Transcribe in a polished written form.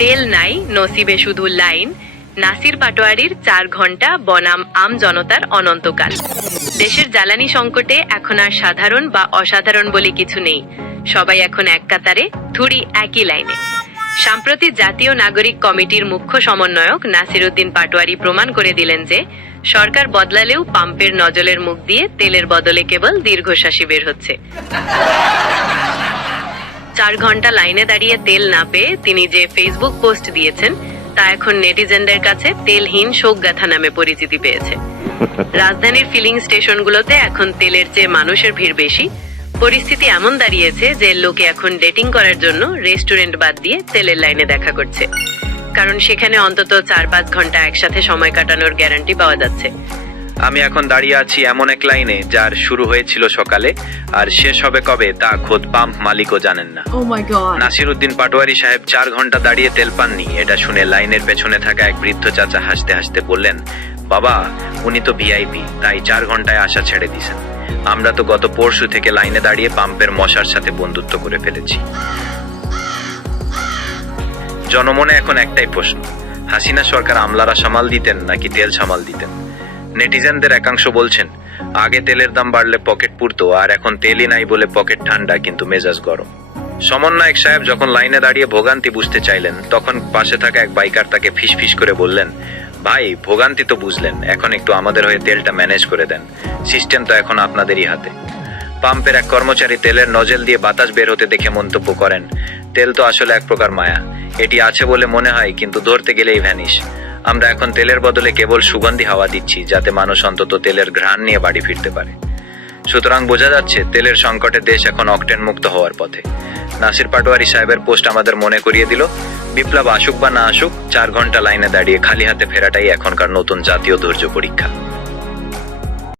তেল নাই, নসিবে শুধু লাইন। নাসির পাটোয়ারির 4 ঘন্টা বনাম আম জনতার অনন্তকাল। দেশের জ্বালানি সংকটে এখন আর সাধারণ বা অসাধারণ বলে কিছু নেই। সবাই এখন এক কাতারে, থুড়ি একই লাইনে। সম্প্রতি জাতীয় নাগরিক কমিটির মুখ্য সমন্বয়ক নাসির উদ্দিন পাটোয়ারি প্রমাণ করে দিলেন যে সরকার বদলালেও পাম্পের নজলের মুখ দিয়ে তেলের বদলে কেবল দীর্ঘশ্বাসই বের হচ্ছে। 4 ঘন্টা লাইনে দাঁড়িয়ে তেল না পেয়ে তিনি যে ফেসবুক পোস্ট দিয়েছেন তা এখন নেটিজেনদের কাছে তেলহীন শোকগাথা নামে পরিচিতি পেয়েছে। রাজধানীর ফিলিং স্টেশনগুলোতে এখন তেলের চেয়ে মানুষের ভিড় বেশি। পরিস্থিতি এমন দাঁড়িয়েছে যে লোকে এখন ডেটিং করার জন্য রেস্টুরেন্ট বাদ দিয়ে তেলের লাইনে দেখা করছে, কারণ সেখানে অন্তত 4-5 ঘন্টা একসাথে সময় কাটানোর গ্যারান্টি পাওয়া যাচ্ছে। আমি এখন দাঁড়িয়ে আছি এমন এক লাইনে যার শুরু হয়েছিল সকালে আর শেষ হবে কবে তা খোদ পাম্প মালিকও জানেন না। নাসির উদ্দিন পাটোয়ারি সাহেব 4 ঘন্টা দাঁড়িয়ে তেল পাননি। এটা শুনে লাইনের পেছনে থাকা এক বৃদ্ধ চাচা হাসতে হাসতে বললেন, বাবা উনি তো ভিআইপি, তাই 4 ঘন্টায় আসা ছেড়ে দিয়েছেন। আমরা তো গত পরশু থেকে লাইনে দাঁড়িয়ে পাম্পের মশার সাথে বন্ধুত্ব করে ফেলেছি। জনমনে এখন একটাই প্রশ্ন, হাসিনা সরকার আমলারা সামাল দিতেন নাকি তেল সামাল দিতেন? নেটিজেনদের একাংশ বলছেন আগে তেলের দাম বাড়লে পকেট পুরতো, আর এখন তেলই নাই বলে পকেট ঠান্ডা কিন্তু মেজাজ গরম। সমন্বয়ক সাহেব যখন লাইনে দাঁড়িয়ে ভোগান্তি বুঝতে চাইলেন তখন পাশে থাকা এক বাইকার তাকে ফিস করে বললেন, ভাই ভোগান্তি তো বুঝলেন, এখন একটু আমাদের হয়ে তেলটা ম্যানেজ করে দেন, সিস্টেম তো এখন আপনাদেরই হাতে। পাম্পের এক কর্মচারী তেলের নজেল দিয়ে বাতাস বের হতে দেখে মন্তব্য করেন, তেল তো আসলে এক প্রকার মায়া, এটি আছে বলে মনে হয় কিন্তু ধরতে গেলেই ভ্যানিশ। আমরা এখন তেলের বদলে কেবল সুগন্ধি হাওয়া দিচ্ছি যাতে মানুষ অন্তত তেলের ঘ্রাণ নিয়ে বাড়ি ফিরতে পারে। সুতরাং বোঝা যাচ্ছে তেলের সংকটে দেশ এখন অকটেন মুক্ত হওয়ার পথে। নাসির পাটোয়ারি সাহেবের পোস্ট আমাদের মনে করিয়ে দিল, বিপ্লব আসুক বা না আসুক 4 ঘন্টা লাইনে দাঁড়িয়ে খালি হাতে ফেরাটাই এখনকার নতুন জাতীয় ধৈর্য পরীক্ষা।